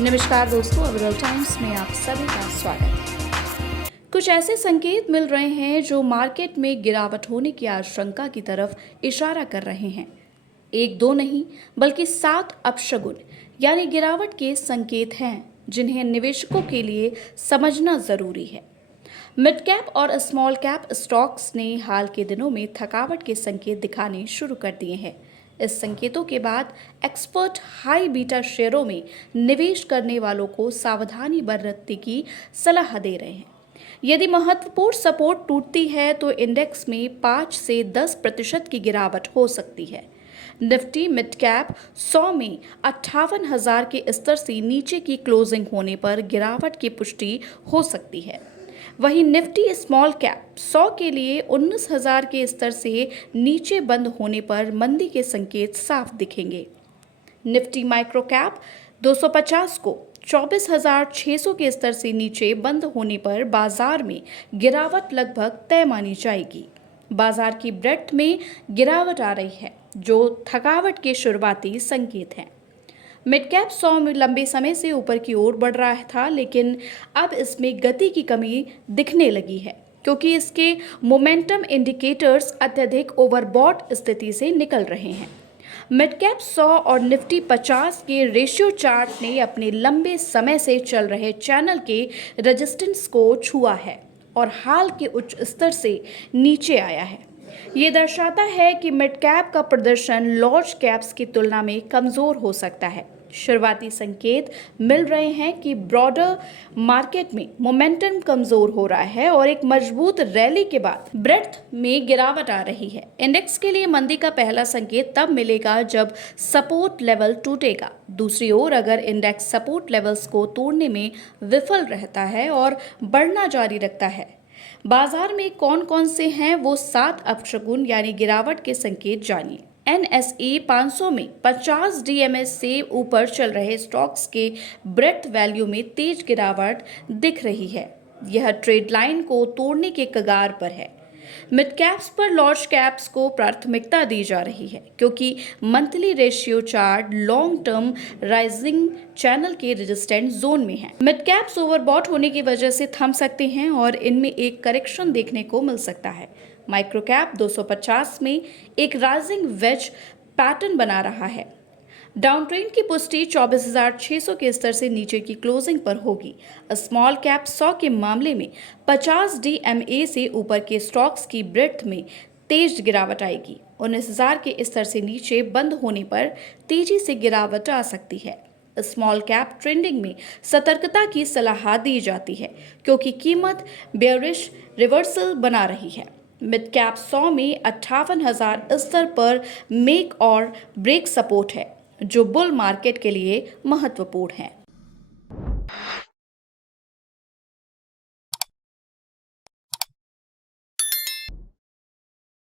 नमस्कार दोस्तों, अविरल टाइम्स में आप सभी का स्वागत है। कुछ ऐसे संकेत मिल रहे हैं जो मार्केट में गिरावट होने की आशंका की तरफ इशारा कर रहे हैं। एक दो नहीं बल्कि 7 अपशगुन यानी गिरावट के संकेत हैं जिन्हें निवेशकों के लिए समझना जरूरी है। मिड कैप और स्मॉल कैप स्टॉक्स ने हाल के दिनों में थकावट के संकेत दिखाने शुरू कर दिए हैं। इस संकेतों के बाद एक्सपर्ट हाई बीटा शेयरों में निवेश करने वालों को सावधानी बरतने की सलाह दे रहे हैं। यदि महत्वपूर्ण सपोर्ट टूटती है तो इंडेक्स में 5 से 10% की गिरावट हो सकती है। निफ्टी मिड कैप 100 में 58,000 के स्तर से नीचे की क्लोजिंग होने पर गिरावट की पुष्टि हो सकती है। वहीं निफ्टी स्मॉल कैप 100 के लिए 19,000 के स्तर से नीचे बंद होने पर मंदी के संकेत साफ दिखेंगे। निफ्टी माइक्रो कैप 250 को 24,600 के स्तर से नीचे बंद होने पर बाजार में गिरावट लगभग तय मानी जाएगी। बाजार की ब्रेड्थ में गिरावट आ रही है जो थकावट के शुरुआती संकेत हैं। मिड कैप 100 में लंबे समय से ऊपर की ओर बढ़ रहा था, लेकिन अब इसमें गति की कमी दिखने लगी है क्योंकि इसके मोमेंटम इंडिकेटर्स अत्यधिक ओवरबॉट स्थिति से निकल रहे हैं। मिड कैप 100 और निफ्टी 50 के रेशियो चार्ट ने अपने लंबे समय से चल रहे चैनल के रेजिस्टेंस को छुआ है और हाल के उच्च स्तर से नीचे आया है। ये दर्शाता है कि मिड कैप का प्रदर्शन लार्ज कैप्स की तुलना में कमजोर हो सकता है। शुरुआती संकेत मिल रहे हैं कि ब्रॉडर मार्केट में मोमेंटम कमजोर हो रहा है और एक मजबूत रैली के बाद ब्रेड्थ में गिरावट आ रही है। इंडेक्स के लिए मंदी का पहला संकेत तब मिलेगा जब सपोर्ट लेवल टूटेगा। दूसरी ओर अगर इंडेक्स सपोर्ट लेवल्स को तोड़ने में विफल रहता है और बढ़ना जारी रखता है, बाजार में कौन कौन से हैं वो 7 अपशगुन यानी गिरावट के संकेत जानिए। NSE 500 में 50 DMS से ऊपर चल रहे स्टॉक्स के ब्रेड्थ वैल्यू में तेज गिरावट दिख रही है। यह ट्रेड लाइन को तोड़ने के कगार पर है। मिड कैप्स पर लार्ज कैप्स को प्राथमिकता दी जा रही है क्योंकि monthly ratio chart long term rising channel के रेजिस्टेंट जोन में है। मिड कैप्स ओवरबॉट होने की वजह से थम सकते हैं और इनमें एक करेक्शन देखने को मिल सकता है। माइक्रो कैप 250 में एक राइजिंग वेज पैटर्न बना रहा है। डाउन ट्रेंड की पुष्टि 24,600 के स्तर से नीचे की क्लोजिंग पर होगी। स्मॉल कैप 100 के मामले में 50 DMA से ऊपर के स्टॉक्स की ब्रेड्थ में तेज गिरावट आएगी। 19,000 के स्तर से नीचे बंद होने पर तेजी से गिरावट आ सकती है। स्मॉल कैप ट्रेंडिंग में सतर्कता की सलाह दी जाती है क्योंकि कीमत बेयरिश रिवर्सल बना रही है। मिड कैप 100 में 58,000 स्तर पर मेक और ब्रेक सपोर्ट है जो बुल मार्केट के लिए महत्वपूर्ण है।